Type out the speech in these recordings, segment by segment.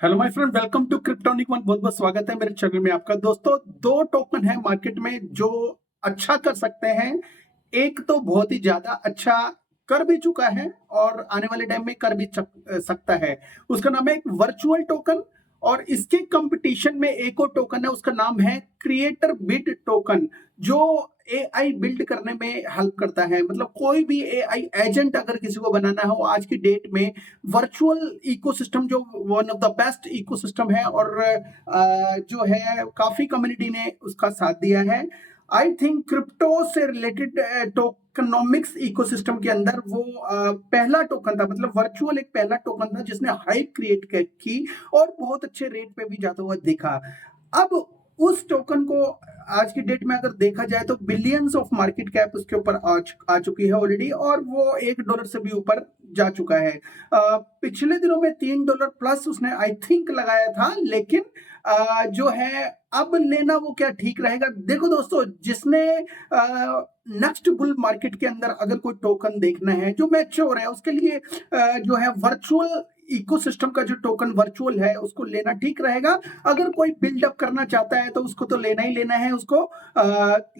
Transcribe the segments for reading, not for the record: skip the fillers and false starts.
Hello my friend, welcome to kryptonic one. बहुत बहुत स्वागत है मेरे चैनल में आपका। दोस्तों, दो टोकन है मार्केट में जो अच्छा कर सकते हैं। एक तो बहुत ही ज्यादा अच्छा कर भी चुका है और आने वाले टाइम में कर भी सकता है। उसका नाम है एक वर्चुअल टोकन। और इसके कंपटीशन में एक और टोकन है, उसका नाम है क्रिएटर बिट टोकन, जो एआई बिल्ड करने में हेल्प करता है। मतलब कोई भी एआई एजेंट अगर किसी को बनाना हो आज की डेट में, वर्चुअल इकोसिस्टम जो one of the best ecosystem है और जो है काफी कम्युनिटी ने उसका साथ दिया है। आई थिंक क्रिप्टो से रिलेटेड टोकनोमिक्स इकोसिस्टम के अंदर वो पहला टोकन था, मतलब वर्चुअल एक पहला टोकन था जिसने हाइप क्रिएट की और बहुत अच्छे रेट पे भी जाता हुआ देखा। अब उस टोकन को आज की डेट में अगर देखा जाए तो बिलियंस ऑफ मार्केट कैप उसके ऊपर आ चुकी है ऑलरेडी, और वो $1 से भी ऊपर जा चुका है। पिछले दिनों में $3 प्लस उसने आई थिंक लगाया था, लेकिन जो है अब लेना वो क्या ठीक रहेगा। देखो दोस्तों, जिसने नेक्स्ट बुल मार्केट के अंदर अगर कोई टोकन देखना है जो मैच्योर है, उसके लिए जो है वर्चुअल इकोसिस्टम का जो टोकन वर्चुअल है उसको लेना ठीक रहेगा। अगर कोई बिल्डअप करना चाहता है तो उसको तो लेना ही लेना है उसको।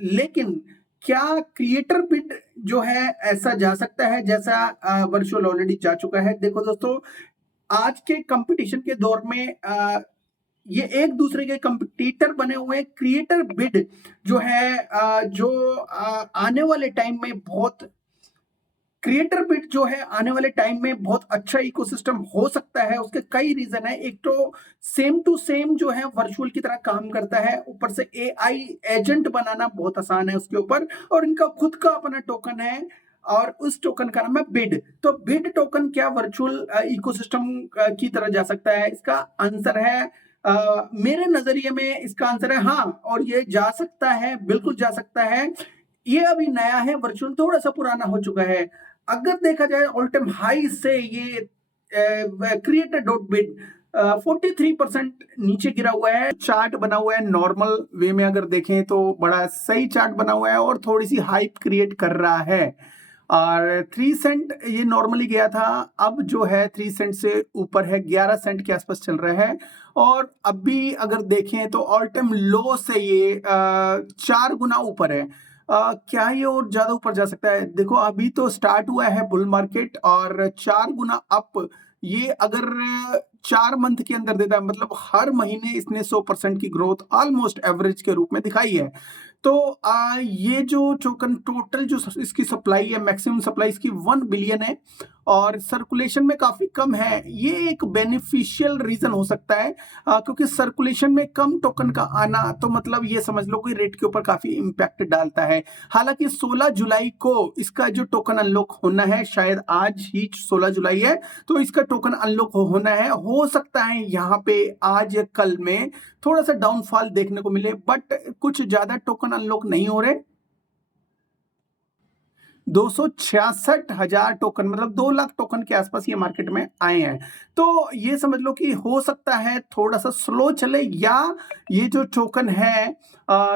लेकिन क्या क्रिएटर बिट जो है ऐसा जा सकता है जैसा वर्चुअल ऑलरेडी जा चुका है? देखो दोस्तों, आज के कंपटीशन के दौर में ये एक दूसरे के कंपटीटर बने हुए क्रिएटर बिड जो है जो आने वाले टाइम में बहुत क्रिएटर बिट जो है आने वाले टाइम में बहुत अच्छा इकोसिस्टम हो सकता है। उसके कई रीजन है। एक तो सेम टू सेम जो है वर्चुअल की तरह काम करता है, ऊपर से एआई एजेंट बनाना बहुत आसान है उसके ऊपर, और इनका खुद का अपना टोकन है और उस टोकन का नाम है बिड। तो बिड टोकन क्या वर्चुअल इकोसिस्टम की तरह जा सकता है? इसका आंसर है मेरे नजरिए में इसका आंसर है हाँ, और ये जा सकता है, बिल्कुल जा सकता है। ये अभी नया है, वर्चुअल थोड़ा सा पुराना हो चुका है। अगर देखा जाए ऑल टाइम हाई से ये क्रिएटर डॉट बिड 43% नीचे गिरा हुआ है। चार्ट बना हुआ है नॉर्मल वे में, अगर देखें तो बड़ा सही चार्ट बना हुआ है और थोड़ी सी हाइप क्रिएट कर रहा है। और 3 सेंट ये नॉर्मली गया था, अब जो है 3 सेंट से ऊपर है, 11 सेंट के आसपास चल रहा है। और अभी अगर देखें तो ऑल टाइम लो से ये 4 गुना ऊपर है। क्या ये और ज्यादा ऊपर जा सकता है? देखो, अभी तो स्टार्ट हुआ है बुल मार्केट और 4 गुना अप ये अगर 4 मंथ के अंदर देता है, मतलब हर महीने इसने 100% की ग्रोथ ऑलमोस्ट एवरेज के रूप में दिखाई है। तो ये जो टोकन टोटल जो इसकी सप्लाई है, मैक्सिमम सप्लाई इसकी 1 बिलियन है और सर्कुलेशन में काफी कम है। ये एक बेनिफिशियल रीजन हो सकता है क्योंकि सर्कुलेशन में कम टोकन का आना तो मतलब ये समझ लो कि रेट के ऊपर काफी इंपैक्ट डालता है। हालांकि 16 जुलाई को इसका जो टोकन अनलॉक होना है, शायद आज ही 16 जुलाई है, तो इसका टोकन अनलॉक होना है। हो सकता है यहाँ पे आज या कल में थोड़ा सा डाउनफॉल देखने को मिले, बट कुछ ज्यादा टोकन अनलॉक नहीं हो रहे। 266,000 टोकन, मतलब 2 लाख टोकन के आसपास ये मार्केट में आए हैं। तो ये समझ लो कि हो सकता है थोड़ा सा स्लो चले या ये जो टोकन है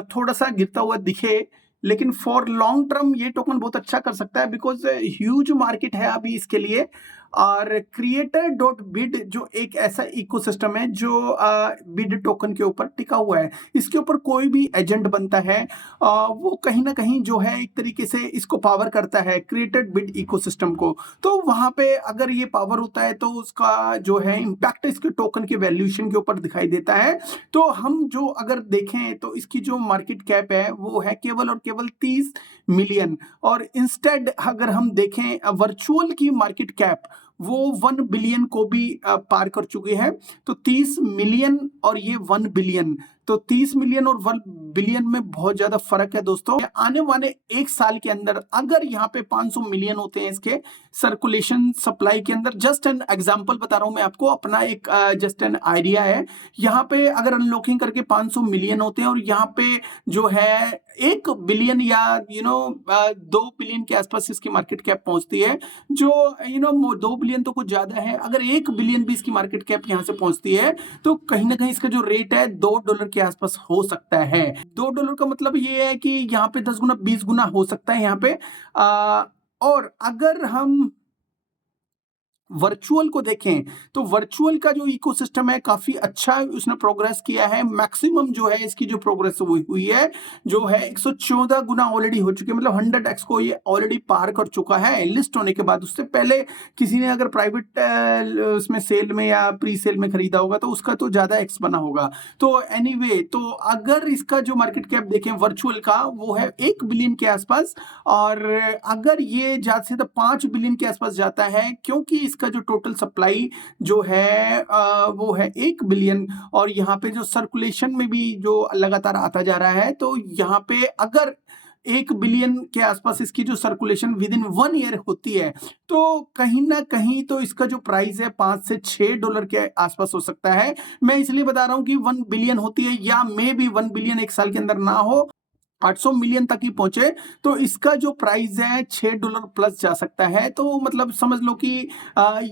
थोड़ा सा गिरता हुआ दिखे, लेकिन फॉर लॉन्ग टर्म ये टोकन बहुत अच्छा कर सकता है बिकॉज ह्यूज मार्केट है अभी इसके लिए। और क्रिएटर डॉट बिड जो एक ऐसा इकोसिस्टम है जो बिड टोकन के ऊपर टिका हुआ है। इसके ऊपर कोई भी एजेंट बनता है वो कहीं ना कहीं जो है एक तरीके से इसको पावर करता है, क्रिएटेड बिट इकोसिस्टम को। तो वहां पे अगर ये पावर होता है तो उसका जो है इम्पैक्ट इसके टोकन के वैल्यूएशन के ऊपर दिखाई देता है। तो हम जो अगर देखें तो इसकी जो मार्केट कैप है वो है केवल और केवल 30 मिलियन, और इंस्टेड अगर हम देखें वर्चुअल की मार्केट कैप वो 1 बिलियन को भी पार कर चुकी है। तो 30 मिलियन और ये 1 बिलियन, तो 30 मिलियन और 1 बिलियन में बहुत ज्यादा फर्क है दोस्तों। आने वाले 1 साल के अंदर अगर यहाँ पे 500 मिलियन होते हैं इसके सर्कुलेशन सप्लाई के अंदर, जस्ट एन एग्जांपल बता रहा हूं मैं आपको, अपना एक जस्ट एन आइडिया है। यहाँ पे अगर अनलॉकिंग करके 500 मिलियन होते हैं और यहाँ पे जो है 1 बिलियन या 2 बिलियन के आसपास इसकी मार्केट कैप पहुंचती है, जो 2 बिलियन तो कुछ ज्यादा है। अगर 1 बिलियन भी इसकी मार्केट कैप यहाँ से पहुंचती है तो कहीं ना कहीं इसका जो रेट है $2 के आसपास हो सकता है। $2 का मतलब ये है कि यहाँ पे 10 गुना 20 गुना हो सकता है यहाँ पे। और अगर हम वर्चुअल को देखें तो वर्चुअल का जो इकोसिस्टम है काफी अच्छा उसने प्रोग्रेस किया है। मैक्सिमम जो है इसकी जो प्रोग्रेस हुई है जो है 114 गुना ऑलरेडी हो चुकी है, मतलब 100x को ये ऑलरेडी पार कर चुका है लिस्ट होने के बाद। उससे पहले किसी ने अगर प्राइवेट उसमें सेल में या प्री सेल में खरीदा होगा तो उसका तो ज्यादा एक्स बना होगा। तो एनीवे तो अगर इसका जो मार्केट कैप देखें वर्चुअल का वो है 1 बिलियन के आसपास, और अगर ये ज्यादा से ज्यादा 5 बिलियन के आसपास जाता है क्योंकि इसका जो टोटल सप्लाई जो है वो है 1 बिलियन, और यहाँ पे जो सर्कुलेशन में भी जो लगातार आता जा रहा है, तो यहाँ पे अगर 1 बिलियन के आसपास इसकी जो सर्कुलेशन विद इन 1 ईयर होती है तो कहीं ना कहीं तो इसका जो प्राइस है $5 से $6 के आसपास हो सकता है। मैं इसलिए बता रहा हूं कि 1 बिलियन होती है या मे भी 1 बिलियन एक साल के अंदर ना हो, 800 मिलियन तक ही पहुंचे तो इसका जो प्राइस है $6 प्लस जा सकता है। तो मतलब समझ लो कि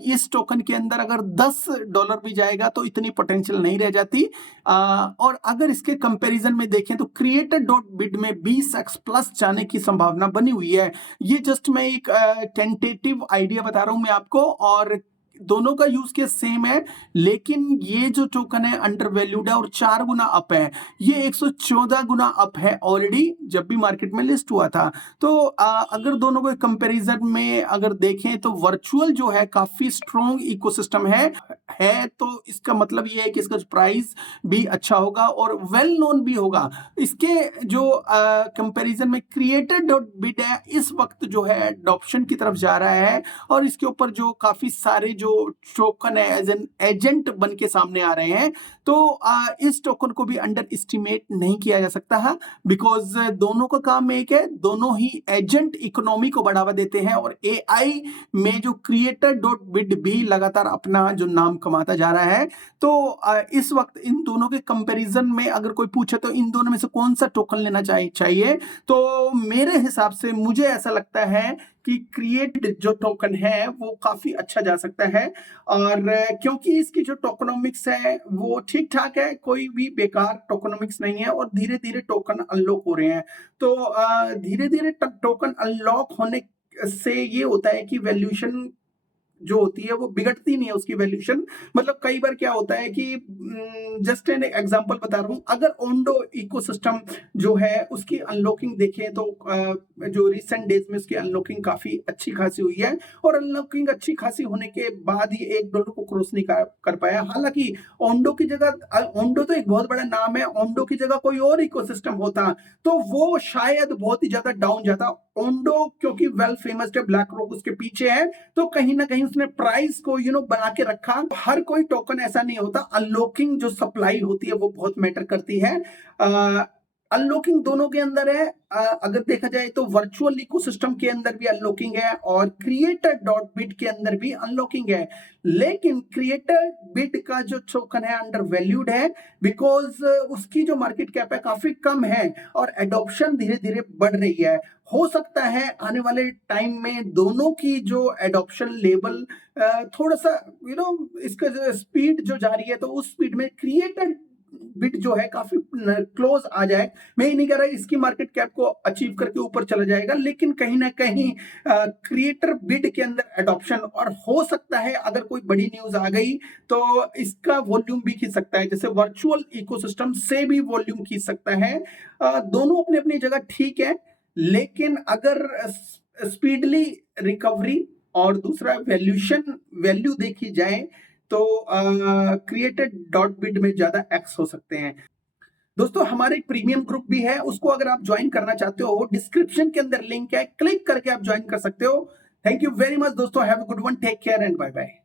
इस टोकन के अंदर अगर $10 भी जाएगा तो इतनी पोटेंशियल नहीं रह जाती। और अगर इसके कंपैरिजन में देखें तो Creator.bid में 20x प्लस जाने की संभावना बनी हुई है। ये जस्ट मैं एक टेंटेटिव आइडिया बता रहा हूं मैं आपको, और दोनों का यूज केस सेम है, लेकिन ये जो टोकन है अंडर वैल्यूड है और 4 गुना अप है। ये 114 गुना अप है ऑलरेडी जब भी मार्केट में लिस्ट हुआ था। तो अगर दोनों को कंपैरिजन में अगर देखें तो वर्चुअल जो है काफी स्ट्रॉन्ग इकोसिस्टम है तो इसका मतलब ये है कि इसका प्राइस भी अच्छा होगा और वेल नोन भी होगा। इसके जो कंपैरिजन में Creator.bid है इस वक्त जो है एडॉप्शन की तरफ जा रहा है, और इसके ऊपर जो काफी सारे जो टोकन है एज एन एजेंट बन के सामने आ रहे हैं। तो इस टोकन को भी अंडर एस्टिमेट नहीं किया जा सकता है, बिकॉज दोनों का काम एक है, दोनों ही एजेंट इकोनॉमी को बढ़ावा देते हैं, और एआई में जो Creator.bid भी लगातार अपना जो नाम कमाता जा रहा है। तो इस वक्त इन दोनों के कंपैरिजन में अगर कोई पूछे तो इन दोनों में से कौन सा टोकन लेना चाहिए, तो मेरे हिसाब से मुझे ऐसा लगता है कि क्रिएट जो टोकन है वो काफी अच्छा जा सकता है, और क्योंकि इसकी जो टोकनोमिक्स है वो ठीक ठाक है, कोई भी बेकार टोकनोमिक्स नहीं है, और धीरे धीरे टोकन अनलॉक हो रहे हैं। तो धीरे धीरे टोकन अनलॉक होने से ये होता है कि वैल्यूएशन जो होती है वो बिगड़ती नहीं है उसकी वैल्यूएशन। मतलब कई बार क्या होता है कि जस्ट एन एग्जांपल बता रहा हूं, अगर ओंडो इकोसिस्टम जो है उसकी अनलॉकिंग देखें तो जो रिसेंट डेज में उसकी अनलॉकिंग काफी अच्छी खासी हुई है, और अनलॉकिंग अच्छी खासी होने के बाद ही $1 को क्रॉस नहीं कर पाया। हालांकि ओंडो की जगह, ओंडो तो एक बहुत बड़ा नाम है, ओंडो की जगह कोई और इकोसिस्टम होता तो वो शायद बहुत ही ज्यादा डाउन जाता। ओंडो क्योंकि वेल फेमस है, ब्लैक रॉक उसके पीछे है, तो कहीं ना कहीं उसने प्राइस को बना के रखा। हर कोई टोकन ऐसा नहीं होता, अनलॉकिंग जो सप्लाई होती है वो बहुत मैटर करती है। अनलॉकिंग दोनों के अंदर है। अगर देखा जाए तो वर्चुअल इकोसिस्टम के अंदर भी अनलॉकिंग है और Creator.bid के अंदर भी अनलॉकिंग है, लेकिन Creator.bid का जो टोकन है अंडर वैल्यूड है, बिकॉज उसकी जो मार्केट कैप है काफी कम है और एडॉप्शन धीरे धीरे बढ़ रही है। हो सकता है आने वाले टाइम में दोनों की जो एडॉप्शन लेवल थोड़ा सा इसका स्पीड जो जा रही है तो उस स्पीड में Creator.bid जो है काफी क्लोज आ जाए। मैं ये नहीं कह रहा इसकी मार्केट कैप को अचीव करके ऊपर चला जाएगा, लेकिन कहीं ना कहीं Creator.bid के अंदर एडॉप्शन, और हो सकता है अगर कोई बड़ी न्यूज आ गई तो इसका वॉल्यूम भी खींच सकता है, जैसे वर्चुअल इकोसिस्टम से भी वॉल्यूम खींच सकता है। दोनों अपनी अपनी जगह ठीक है, लेकिन अगर स्पीडली रिकवरी और दूसरा वैल्यू देखी जाए तो Creator.bid में ज्यादा एक्स हो सकते हैं। दोस्तों हमारे एक प्रीमियम ग्रुप भी है, उसको अगर आप ज्वाइन करना चाहते हो डिस्क्रिप्शन के अंदर लिंक है, क्लिक करके आप ज्वाइन कर सकते हो। थैंक यू वेरी मच दोस्तों, have a good one, take care and bye bye.